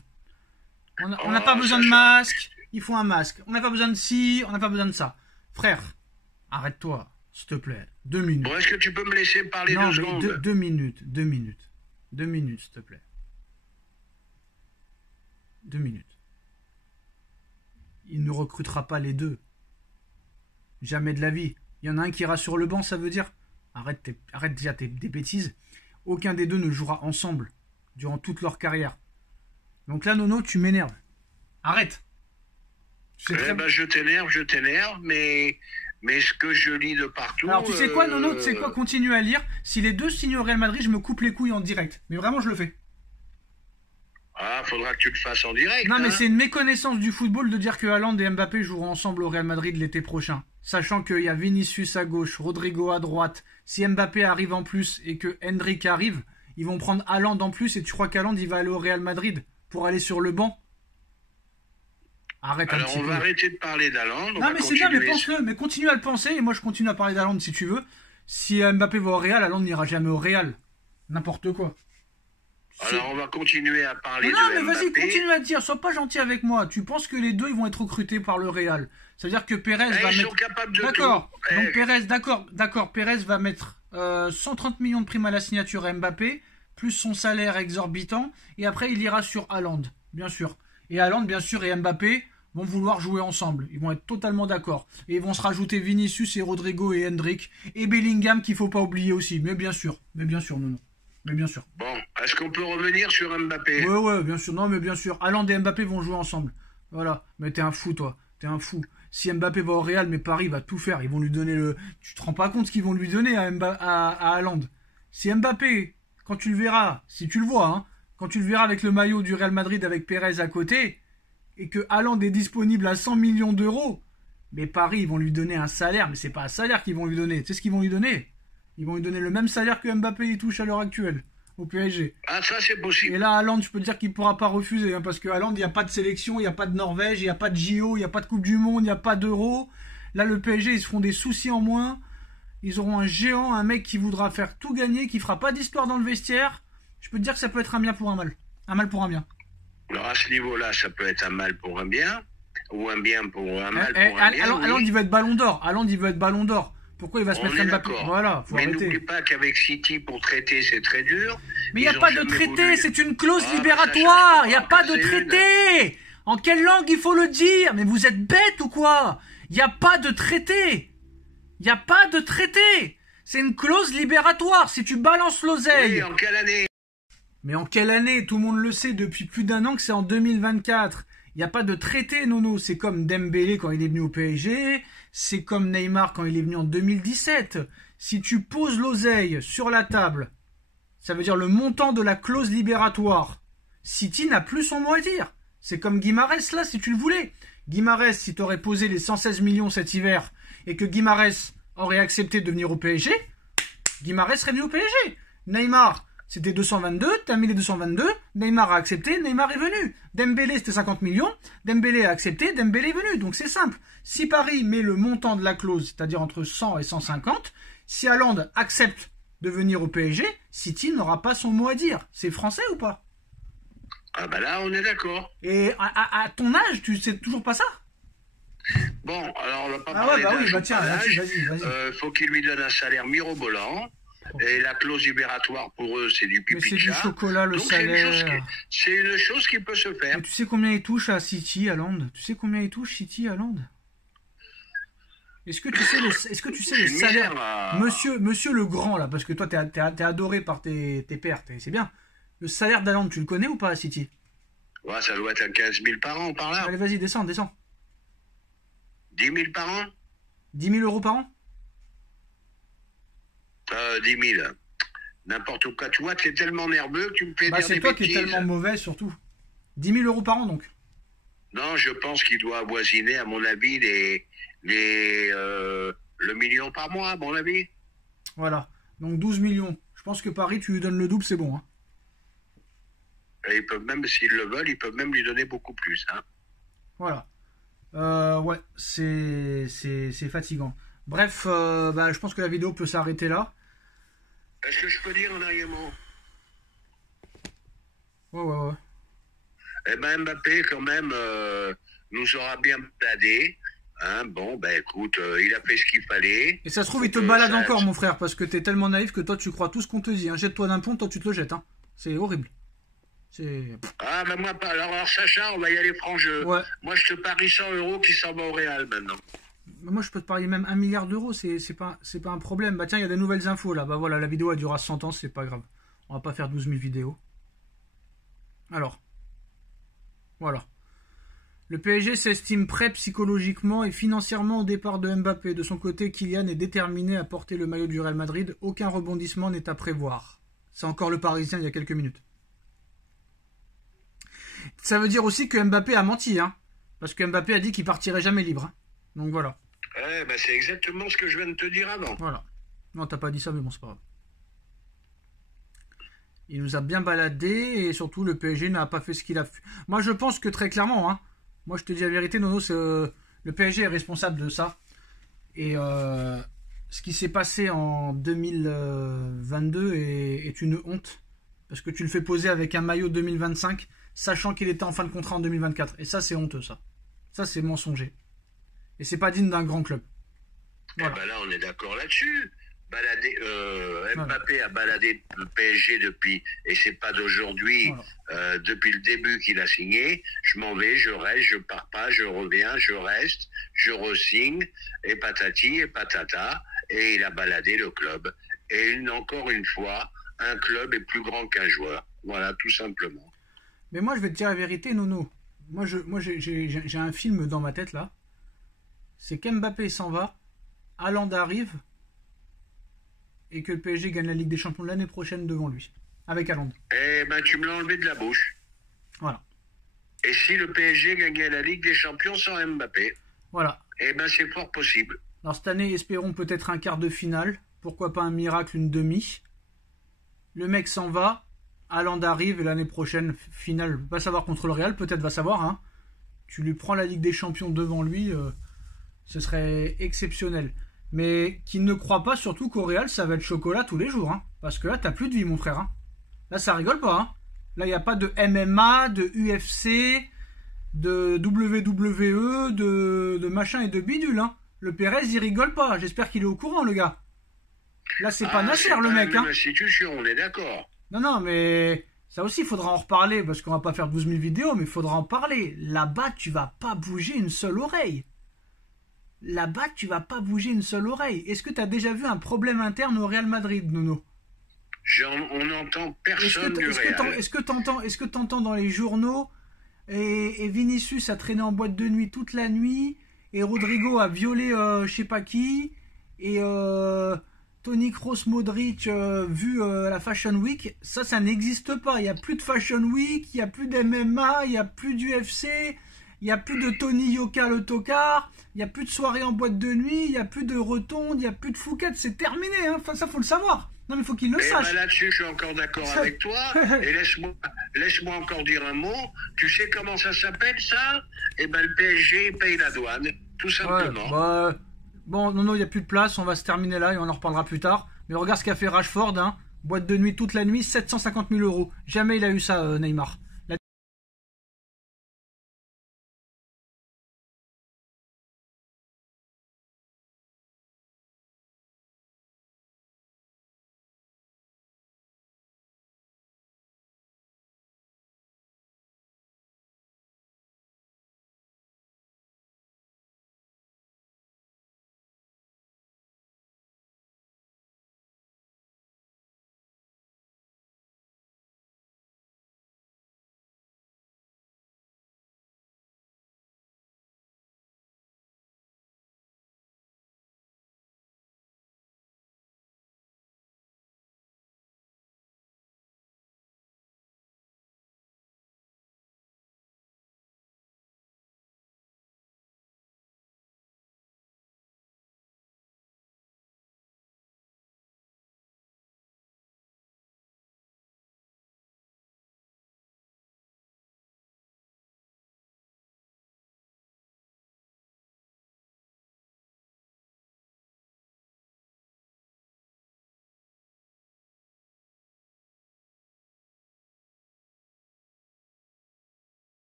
On n'a pas besoin de masque, il faut un masque. On n'a pas besoin de ci, on n'a pas besoin de ça. Frère, arrête-toi, s'il te plaît. 2 minutes. Bon, est-ce que tu peux me laisser parler 2 secondes? 2 minutes, 2 minutes. 2 minutes, s'il te plaît. 2 minutes. Il ne recrutera pas les deux. Jamais de la vie. Il y en a un qui ira sur le banc, ça veut dire... Arrête déjà des bêtises. Aucun des deux ne jouera ensemble durant toute leur carrière. Donc là, Nono, tu m'énerves. Arrête. Je t'énerve, mais ce que je lis de partout... Alors, tu sais quoi, Nono, tu sais quoi, continue à lire. Si les deux signent au Real Madrid, je me coupe les couilles en direct. Mais vraiment, je le fais. Ah, faudra que tu le fasses en direct. Non, mais c'est une méconnaissance du football de dire que Haaland et Mbappé joueront ensemble au Real Madrid l'été prochain. Sachant qu'il y a Vinicius à gauche, Rodrigo à droite. Si Mbappé arrive en plus et que Endrick arrive, ils vont prendre Haaland en plus. Et tu crois qu'Haaland, il va aller au Real Madrid pour aller sur le banc? Arrête. Alors, on va arrêter de parler d'Haaland. Non, mais c'est bien, mais pense-le. Mais continue à le penser. Et moi, je continue à parler d'Haaland si tu veux. Si Mbappé va au Real, Haaland n'ira jamais au Real. N'importe quoi. Alors, on va continuer à parler de Mbappé. Non, mais vas-y, Mbappé. continue à dire. Sois pas gentil avec moi. Tu penses que les deux, ils vont être recrutés par le Real. C'est-à-dire que Pérez va ils mettre... sont capables de D'accord. tout. Donc Pérez, d'accord. Pérez va mettre 130 millions de primes à la signature à Mbappé, plus son salaire exorbitant, et après il ira sur Haaland, bien sûr. Et Haaland, bien sûr, et Mbappé vont vouloir jouer ensemble. Ils vont être totalement d'accord. Et ils vont se rajouter Vinicius et Rodrigo et Endrick, et Bellingham qu'il faut pas oublier aussi. Mais bien sûr, non. Mais bien sûr. Bon, est-ce qu'on peut revenir sur Mbappé? Ouais, bien sûr. Non, mais bien sûr. Haaland et Mbappé vont jouer ensemble. Voilà. Mais t'es un fou, toi. T'es un fou. Si Mbappé va au Real, mais Paris va tout faire. Ils vont lui donner le... Tu te rends pas compte ce qu'ils vont lui donner à Haaland. Si Mbappé, quand tu le verras, si tu le vois, hein, quand tu le verras avec le maillot du Real Madrid avec Pérez à côté, et que Haaland est disponible à 100 millions d'euros, mais Paris, ils vont lui donner un salaire. Mais c'est pas un salaire qu'ils vont lui donner. Tu sais ce qu'ils vont lui donner? Ils vont lui donner le même salaire que Mbappé y touche à l'heure actuelle au PSG. Ah, ça c'est possible. Et là, Haaland, je peux te dire qu'il pourra pas refuser, hein, parce que Haaland, il n'y a pas de sélection, il n'y a pas de Norvège, il n'y a pas de JO, il n'y a pas de Coupe du Monde, il n'y a pas d'Euro. Là, le PSG, ils se feront des soucis en moins. Ils auront un géant, un mec qui voudra faire tout gagner, qui fera pas d'histoire dans le vestiaire. Je peux te dire que ça peut être un bien pour un mal. Un mal pour un bien. Alors à ce niveau-là, ça peut être un mal pour un bien, ou un bien pour un mal pour un bien. Haaland, il veut être ballon d'or. Haaland, il veut être ballon d'or. Pourquoi il va se mettre Mbappé? Voilà, faut arrêter. Mais n'oublie pas qu'avec City, pour traiter, c'est très dur. Mais il n'y a pas de traité, c'est une clause libératoire. Il n'y a pas de traité. En quelle langue il faut le dire? Mais vous êtes bête ou quoi? Il n'y a pas de traité. Il n'y a pas de traité. C'est une clause libératoire. Si tu balances l'oseille... Oui, en quelle année? Mais en quelle année? Tout le monde le sait depuis plus d'1 an que c'est en 2024. Il n'y a pas de traité, Nono. C'est comme Dembélé quand il est venu au PSG. C'est comme Neymar quand il est venu en 2017. Si tu poses l'oseille sur la table Ça veut dire le montant de la clause libératoire. City n'a plus son mot à dire. C'est comme Guimarães là, si tu le voulais. Guimarães, si tu aurais posé les 116 millions cet hiver et que Guimarães aurait accepté de venir au PSG, Guimarães serait venu au PSG. Neymar, c'était 222, t'as mis les 222, Neymar a accepté, Neymar est venu. Dembélé, c'était 50 millions, Dembélé a accepté, Dembélé est venu. Donc c'est simple. Si Paris met le montant de la clause, c'est-à-dire entre 100 et 150, si Haaland accepte de venir au PSG, City n'aura pas son mot à dire. C'est français ou pas? Ah bah là, on est d'accord. Et à ton âge, tu sais toujours pas ça? Bon, alors on va pas Ah parler ouais, bah d'âge oui, bah ou tiens, pas d'âge. vas-y. Faut qu'il lui donne un salaire mirobolant. Et la clause libératoire pour eux, c'est du Mais pipi c'est de du chat. chocolat, le Donc salaire. c'est une chose qui peut se faire. Mais tu sais combien il touche à City, Haaland? Tu sais combien il touche City, Haaland? Est-ce que tu sais les C'est une salaires, misère, là. monsieur le grand là, parce que toi t'es adoré par tes pères, c'est bien. Le salaire d'Haaland, tu le connais ou pas à City? Ouais, ça doit être à 15 000 par an, par là. Allez, vas-y, descends. 10 000 par an 10 000 euros par an? 10 000. N'importe quoi. Tu vois, tu es tellement nerveux que tu me fais Bah dire c'est des toi bêtises. qui es tellement mauvais surtout. 10 000 euros par an donc. Non, je pense qu'il doit avoisiner, à mon avis, le million par mois, à mon avis. Voilà. Donc 12 millions. Je pense que Paris, tu lui donnes le double, c'est bon. Hein. Et ils peuvent même, s'ils le veulent, ils peuvent même lui donner beaucoup plus. Hein. Voilà. Ouais, c'est fatigant. Bref, bah, je pense que la vidéo peut s'arrêter là. Est-ce que je peux dire un dernier mot? Ouais. Eh ben Mbappé, quand même, nous aura bien baladé. Hein, bon, ben écoute, il a fait ce qu'il fallait. Et ça se trouve, il te balade encore, mon frère, parce que t'es tellement naïf que toi, tu crois tout ce qu'on te dit. Hein. Jette-toi d'un pont, toi, tu te le jettes. Hein. C'est horrible. Ah, ben moi, pas. Alors, Sacha, on va y aller franc jeu. Ouais. Moi, je te parie 100 € qui s'en va au Real maintenant. Moi, je peux te parier même 1 milliard d'euros, c'est pas un problème. Bah tiens, il y a des nouvelles infos là. Bah voilà, la vidéo elle durera 100 ans, c'est pas grave. On va pas faire 12 000 vidéos. Alors, voilà. Le PSG s'estime prêt psychologiquement et financièrement au départ de Mbappé. De son côté, Kylian est déterminé à porter le maillot du Real Madrid. Aucun rebondissement n'est à prévoir. C'est encore le Parisien il y a quelques minutes. Ça veut dire aussi que Mbappé a menti, hein. Parce que Mbappé a dit qu'il partirait jamais libre. Hein. Donc voilà. Ouais, ben c'est exactement ce que je viens de te dire avant. Voilà. Non, t'as pas dit ça, mais bon, c'est pas grave. Il nous a bien baladé et surtout le PSG n'a pas fait ce qu'il a fait. Moi, je pense que très clairement, hein, moi je te dis la vérité, Nono, le PSG est responsable de ça. Et ce qui s'est passé en 2022 est une honte. Parce que tu le fais poser avec un maillot 2025, sachant qu'il était en fin de contrat en 2024. Et ça, c'est honteux, ça. Ça, c'est mensonger. Et c'est pas digne d'un grand club. Voilà. Eh ben là, on est d'accord là-dessus. Mbappé a baladé le PSG depuis, et c'est pas d'aujourd'hui, voilà. Depuis le début qu'il a signé. Je m'en vais, je reste, je pars pas, je reviens, je reste, je re-signe, et patati et patata, et il a baladé le club. Et encore une fois, un club est plus grand qu'un joueur. Voilà, tout simplement. Mais moi, je vais te dire la vérité, Nono. Moi, j'ai un film dans ma tête, là. C'est qu'Mbappé s'en va, Haaland arrive, et que le PSG gagne la Ligue des Champions l'année prochaine devant lui, avec Haaland. Eh ben, tu me l'as enlevé de la bouche. Voilà. Et si le PSG gagnait la Ligue des Champions sans Mbappé? Voilà. Eh ben, c'est fort possible. Alors cette année, espérons peut-être un quart de finale. Pourquoi pas un miracle, une demi. Le mec s'en va, Haaland arrive, et l'année prochaine, finale, va savoir contre le Real, peut-être va savoir, hein. Tu lui prends la Ligue des Champions devant lui, ce serait exceptionnel. Mais qu'il ne croit pas surtout qu'au Real, ça va être chocolat tous les jours. Hein. Parce que là, t'as plus de vie, mon frère. Hein. Là, ça rigole pas. Hein. Là, il n'y a pas de MMA, de UFC, de WWE, de machin et de bidule. Hein. Le Pérez, il rigole pas. J'espère qu'il est au courant, le gars. Là, c'est pas Nasser, le mec. C'est pas institution, on est d'accord. Non, mais ça aussi, il faudra en reparler. Parce qu'on va pas faire 12 000 vidéos, mais il faudra en parler. Là-bas, tu vas pas bouger une seule oreille. Là-bas, tu vas pas bouger une seule oreille. Est-ce que tu as déjà vu un problème interne au Real Madrid, Nono? On n'entend personne du Real. Est-ce que t'entends dans les journaux et Vinicius a traîné en boîte de nuit toute la nuit et Rodrigo a violé je sais pas qui et Toni Kroos, Modric, vu la Fashion Week, ça n'existe pas. Il n'y a plus de Fashion Week, il n'y a plus d'MMA, il n'y a plus d'UFC, il n'y a plus de Tony Yoka le tocard, il n'y a plus de soirée en boîte de nuit, il n'y a plus de rotonde, il n'y a plus de Fouquet, c'est terminé, hein. Enfin, ça faut le savoir. Non mais il faut qu'il le sache. Ben là-dessus, je suis encore d'accord avec toi. Et laisse-moi encore dire un mot. Tu sais comment ça s'appelle ça? Eh ben le PSG paye la douane, tout simplement. Ouais, bah, bon, non, il n'y a plus de place, on va se terminer là et on en reparlera plus tard. Mais regarde ce qu'a fait Rashford, hein. Boîte de nuit toute la nuit, 750 000 euros. Jamais il a eu ça, Neymar.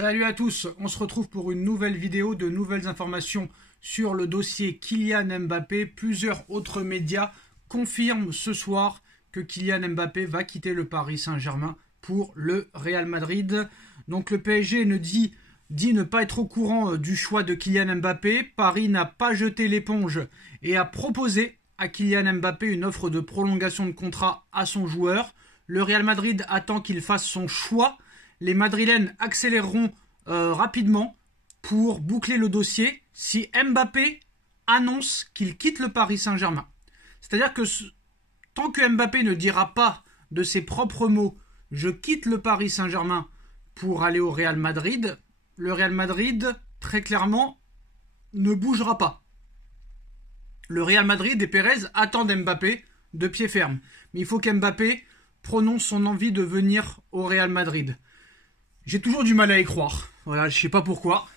Salut à tous, on se retrouve pour une nouvelle vidéo, de nouvelles informations sur le dossier Kylian Mbappé. Plusieurs autres médias confirment ce soir que Kylian Mbappé va quitter le Paris Saint-Germain pour le Real Madrid. Donc le PSG dit ne pas être au courant du choix de Kylian Mbappé. Paris n'a pas jeté l'éponge et a proposé à Kylian Mbappé une offre de prolongation de contrat à son joueur. Le Real Madrid attend qu'il fasse son choix. Les Madrilènes accéléreront rapidement pour boucler le dossier si Mbappé annonce qu'il quitte le Paris Saint-Germain. C'est-à-dire que tant que Mbappé ne dira pas de ses propres mots « je quitte le Paris Saint-Germain pour aller au Real Madrid », le Real Madrid, très clairement, ne bougera pas. Le Real Madrid et Pérez attendent Mbappé de pied ferme. Mais il faut qu'Mbappé prononce son envie de venir au Real Madrid. J'ai toujours du mal à y croire. Voilà, je sais pas pourquoi.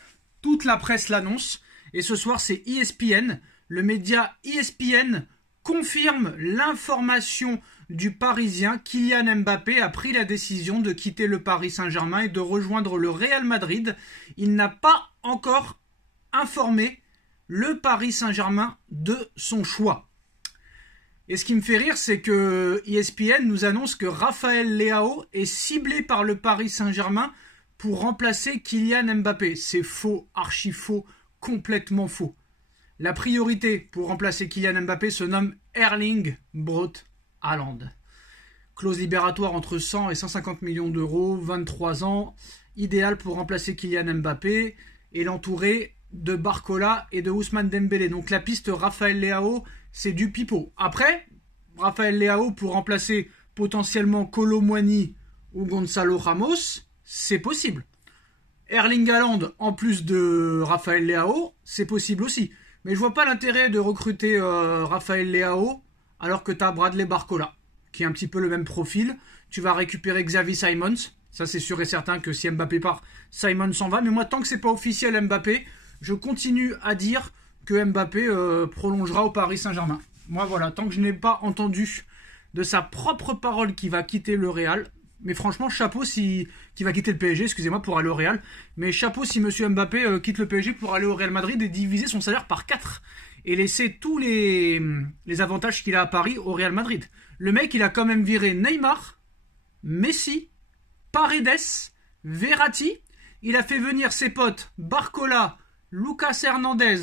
Toute la presse l'annonce. Et ce soir, c'est ESPN. Le média ESPN confirme l'information du Parisien. Kylian Mbappé a pris la décision de quitter le Paris Saint-Germain et de rejoindre le Real Madrid. Il n'a pas encore informé le Paris Saint-Germain de son choix. Et ce qui me fait rire, c'est que ESPN nous annonce que Raphaël Leao est ciblé par le Paris Saint-Germain pour remplacer Kylian Mbappé. C'est faux, archi faux, complètement faux. La priorité pour remplacer Kylian Mbappé se nomme Erling Braut Haaland. Clause libératoire entre 100 et 150 millions d'euros, 23 ans, idéal pour remplacer Kylian Mbappé et l'entourer de Barcola et de Ousmane Dembélé. Donc la piste Raphaël Leao, c'est du pipeau. Après, Raphaël Leao pour remplacer potentiellement Kolo Muani ou Gonzalo Ramos, c'est possible. Erling Haaland en plus de Raphaël Leao, c'est possible aussi. Mais je vois pas l'intérêt de recruter Raphaël Leao alors que tu as Bradley Barcola, qui est un petit peu le même profil. Tu vas récupérer Xavi Simons. Ça, c'est sûr et certain que si Mbappé part, Simons s'en va. Mais moi, tant que c'est pas officiel Mbappé, je continue à dire que Mbappé prolongera au Paris Saint-Germain. Moi, voilà, tant que je n'ai pas entendu de sa propre parole qu'il va quitter le Real. Mais franchement, chapeau qui va quitter le PSG, excusez-moi, pour aller au Real. Mais chapeau si Monsieur Mbappé quitte le PSG pour aller au Real Madrid et diviser son salaire par 4. Et laisser tous les avantages qu'il a à Paris au Real Madrid. Le mec, il a quand même viré Neymar, Messi, Paredes, Verratti. Il a fait venir ses potes Barcola, Lucas Hernandez,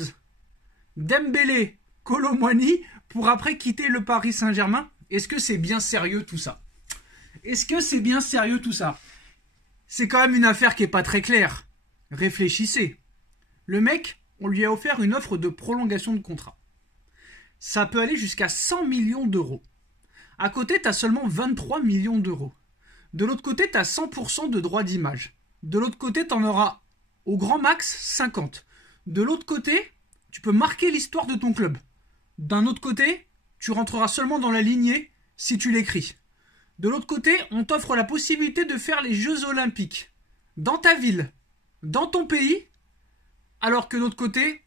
Dembélé, Kolo Muani pour après quitter le Paris Saint-Germain. Est-ce que c'est bien sérieux tout ça? Est-ce que c'est bien sérieux tout ça? C'est quand même une affaire qui est pas très claire. Réfléchissez. Le mec, on lui a offert une offre de prolongation de contrat. Ça peut aller jusqu'à 100 millions d'euros. À côté, tu as seulement 23 millions d'euros. De l'autre côté, tu as 100% de droits d'image. De l'autre côté, tu en auras au grand max 50. De l'autre côté, tu peux marquer l'histoire de ton club. D'un autre côté, tu rentreras seulement dans la lignée si tu l'écris. De l'autre côté, on t'offre la possibilité de faire les Jeux Olympiques dans ta ville, dans ton pays, alors que de l'autre côté,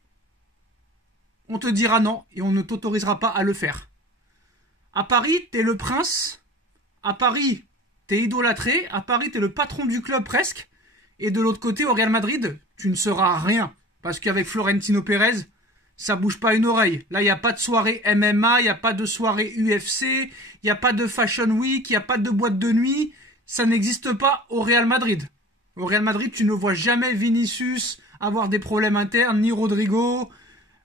on te dira non et on ne t'autorisera pas à le faire. À Paris, t'es le prince. À Paris, t'es idolâtré. À Paris, t'es le patron du club presque. Et de l'autre côté, au Real Madrid, tu ne seras rien. Parce qu'avec Florentino Pérez, ça bouge pas une oreille. Là, il n'y a pas de soirée MMA, il n'y a pas de soirée UFC, il n'y a pas de Fashion Week, il n'y a pas de boîte de nuit. Ça n'existe pas au Real Madrid. Au Real Madrid, tu ne vois jamais Vinicius avoir des problèmes internes, ni Rodrigo,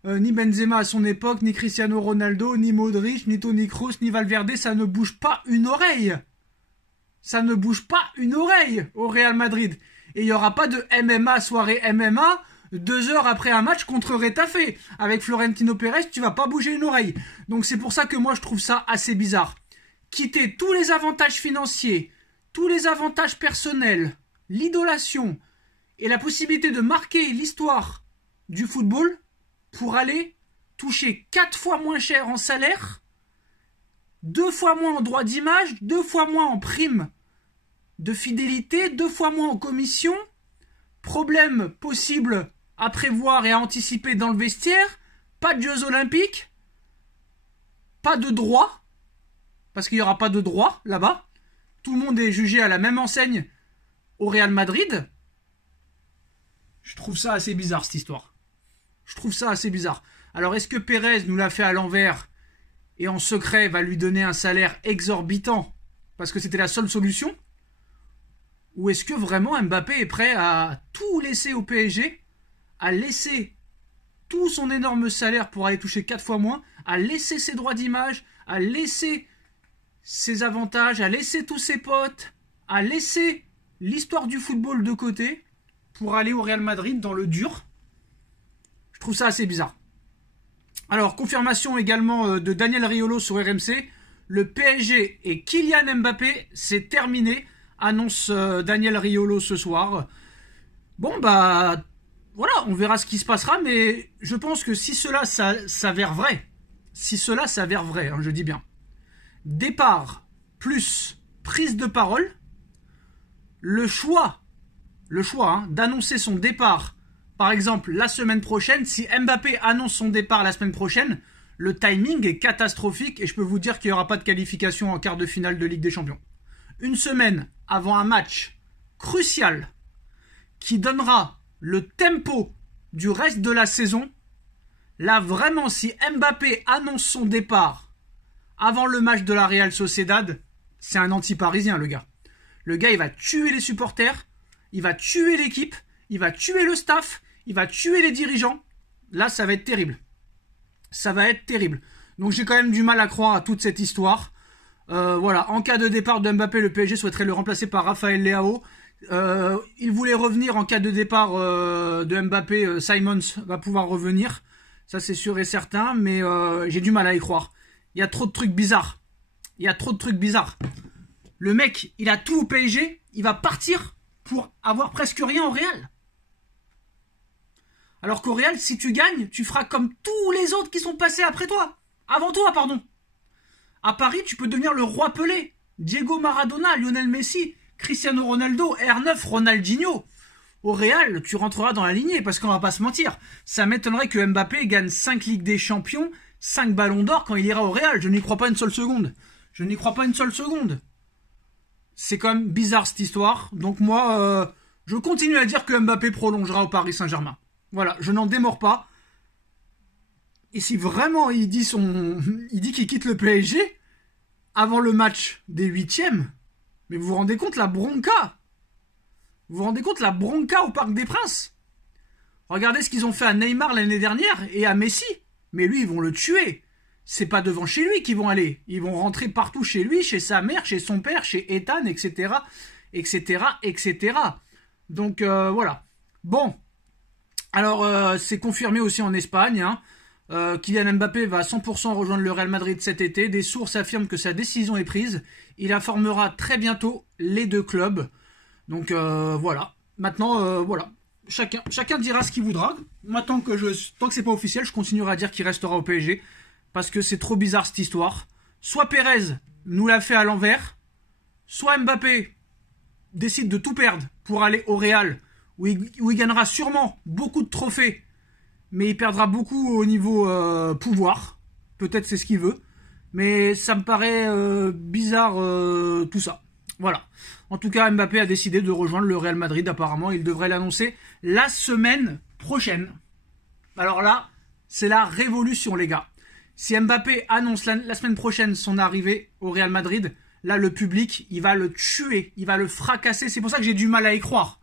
ni Benzema à son époque, ni Cristiano Ronaldo, ni Modric, ni Toni Kroos, ni Valverde. Ça ne bouge pas une oreille. Ça ne bouge pas une oreille au Real Madrid. Et il n'y aura pas de MMA, soirée MMA, 2 heures après un match contre Retafe. Avec Florentino Pérez, tu vas pas bouger une oreille. Donc c'est pour ça que moi je trouve ça assez bizarre. Quitter tous les avantages financiers, tous les avantages personnels, l'idolation et la possibilité de marquer l'histoire du football pour aller toucher 4 fois moins cher en salaire, 2 fois moins en droit d'image, 2 fois moins en prime de fidélité, 2 fois moins en commission, problème possible à prévoir et à anticiper dans le vestiaire, pas de Jeux Olympiques, pas de droit, parce qu'il n'y aura pas de droit là-bas, tout le monde est jugé à la même enseigne au Real Madrid, Je trouve ça assez bizarre, cette histoire. Je trouve ça assez bizarre. Alors, est-ce que Pérez nous l'a fait à l'envers et en secret va lui donner un salaire exorbitant parce que c'était la seule solution? Ou est-ce que vraiment Mbappé est prêt à tout laisser au PSG, à laisser tout son énorme salaire pour aller toucher 4 fois moins, à laisser ses droits d'image, à laisser ses avantages, à laisser tous ses potes, à laisser l'histoire du football de côté pour aller au Real Madrid dans le dur? Je trouve ça assez bizarre. Alors, confirmation également de Daniel Riolo sur RMC. Le PSG et Kylian Mbappé, c'est terminé, annonce Daniel Riolo ce soir. Bon, bah, voilà, on verra ce qui se passera, mais je pense que si cela s'avère vrai, hein, je dis bien, départ plus prise de parole, le choix d'annoncer son départ, par exemple la semaine prochaine, si Mbappé annonce son départ la semaine prochaine, le timing est catastrophique et je peux vous dire qu'il n'y aura pas de qualification en quart de finale de Ligue des Champions. Une semaine avant un match crucial qui donnera le tempo du reste de la saison, là vraiment si Mbappé annonce son départ avant le match de la Real Sociedad, c'est un anti-parisien le gars. Le gars il va tuer les supporters, il va tuer l'équipe, il va tuer le staff, il va tuer les dirigeants. Là ça va être terrible. Ça va être terrible. Donc j'ai quand même du mal à croire à toute cette histoire. Voilà, en cas de départ de Mbappé, le PSG souhaiterait le remplacer par Raphaël Leao. Il voulait revenir en cas de départ de Mbappé. Simons va pouvoir revenir. Ça c'est sûr et certain, mais j'ai du mal à y croire. Il y a trop de trucs bizarres. Le mec, il a tout au PSG, il va partir pour avoir presque rien au Real. Alors qu'au Real, si tu gagnes, tu feras comme tous les autres qui sont passés après toi. Avant toi, pardon. À Paris, tu peux devenir le roi Pelé, Diego Maradona, Lionel Messi, Cristiano Ronaldo, R9, Ronaldinho. Au Real, tu rentreras dans la lignée, parce qu'on va pas se mentir. Ça m'étonnerait que Mbappé gagne 5 Ligues des Champions, 5 Ballons d'Or quand il ira au Real. Je n'y crois pas une seule seconde. C'est quand même bizarre cette histoire. Donc moi, je continue à dire que Mbappé prolongera au Paris Saint-Germain. Voilà, je n'en démords pas. Et si vraiment il dit qu'il quitte le PSG avant le match des 8e, mais vous vous rendez compte la bronca? Vous vous rendez compte la bronca au Parc des Princes? Regardez ce qu'ils ont fait à Neymar l'année dernière et à Messi. Mais lui, ils vont le tuer. C'est pas devant chez lui qu'ils vont aller. Ils vont rentrer partout chez lui, chez sa mère, chez son père, chez Ethan, etc. Donc voilà. Bon. Alors, c'est confirmé aussi en Espagne. Kylian Mbappé va à 100% rejoindre le Real Madrid cet été. Des sources affirment que sa décision est prise. Il informera très bientôt les deux clubs. Donc voilà. Maintenant, voilà. Chacun dira ce qu'il voudra. Moi, tant que c'est pas officiel, je continuerai à dire qu'il restera au PSG. Parce que c'est trop bizarre cette histoire. Soit Pérez nous l'a fait à l'envers, soit Mbappé décide de tout perdre pour aller au Real, où il gagnera sûrement beaucoup de trophées, mais il perdra beaucoup au niveau pouvoir. Peut-être c'est ce qu'il veut. Mais ça me paraît bizarre tout ça. Voilà. En tout cas, Mbappé a décidé de rejoindre le Real Madrid. Apparemment, il devrait l'annoncer la semaine prochaine. Alors là, c'est la révolution, les gars. Si Mbappé annonce la semaine prochaine son arrivée au Real Madrid, là, le public, il va le tuer, il va le fracasser. C'est pour ça que j'ai du mal à y croire.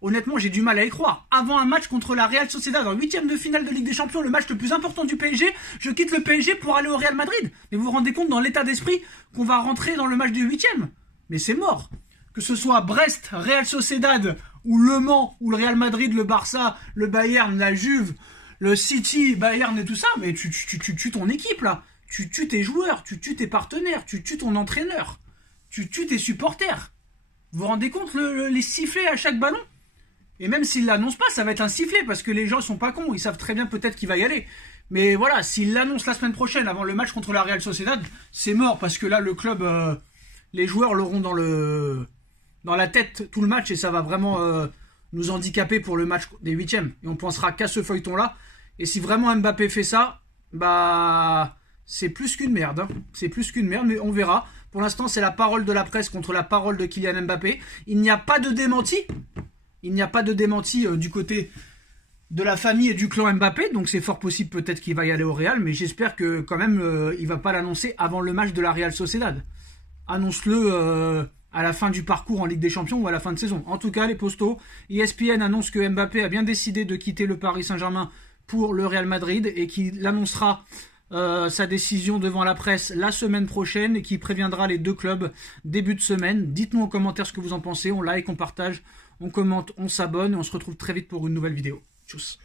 Honnêtement, j'ai du mal à y croire. Avant un match contre la Real Sociedad, en 8e de finale de Ligue des Champions, le match le plus important du PSG, je quitte le PSG pour aller au Real Madrid. Mais vous vous rendez compte dans l'état d'esprit qu'on va rentrer dans le match du 8e? Mais c'est mort. Que ce soit Brest, Real Sociedad, ou Le Mans, ou le Real Madrid, le Barça, le Bayern, la Juve, le City, Bayern et tout ça, mais tu tues ton équipe là. Tu tues tes joueurs, tu tues tes partenaires, tu tues ton entraîneur, tu tues tes supporters. Vous vous rendez compte les sifflets à chaque ballon? Et même s'il l'annonce pas, ça va être un sifflet parce que les gens sont pas cons, ils savent très bien peut-être qu'il va y aller. Mais voilà, s'il l'annonce la semaine prochaine avant le match contre la Real Sociedad, c'est mort parce que là le club, les joueurs l'auront dans la tête tout le match et ça va vraiment nous handicaper pour le match des 8e. Et on pensera qu'à ce feuilleton-là. Et si vraiment Mbappé fait ça, bah c'est plus qu'une merde. C'est plus qu'une merde, mais on verra. Pour l'instant, c'est la parole de la presse contre la parole de Kylian Mbappé. Il n'y a pas de démenti. Il n'y a pas de démenti du côté de la famille et du clan Mbappé, donc c'est fort possible peut-être qu'il va y aller au Real, mais j'espère que quand même il va pas l'annoncer avant le match de la Real Sociedad. Annonce-le à la fin du parcours en Ligue des Champions ou à la fin de saison. En tout cas, les postos, ESPN annonce que Mbappé a bien décidé de quitter le Paris Saint-Germain pour le Real Madrid et qu'il annoncera sa décision devant la presse la semaine prochaine et qui préviendra les deux clubs début de semaine. Dites-nous en commentaire ce que vous en pensez, on like, on partage, on commente, on s'abonne et on se retrouve très vite pour une nouvelle vidéo. Tchuss.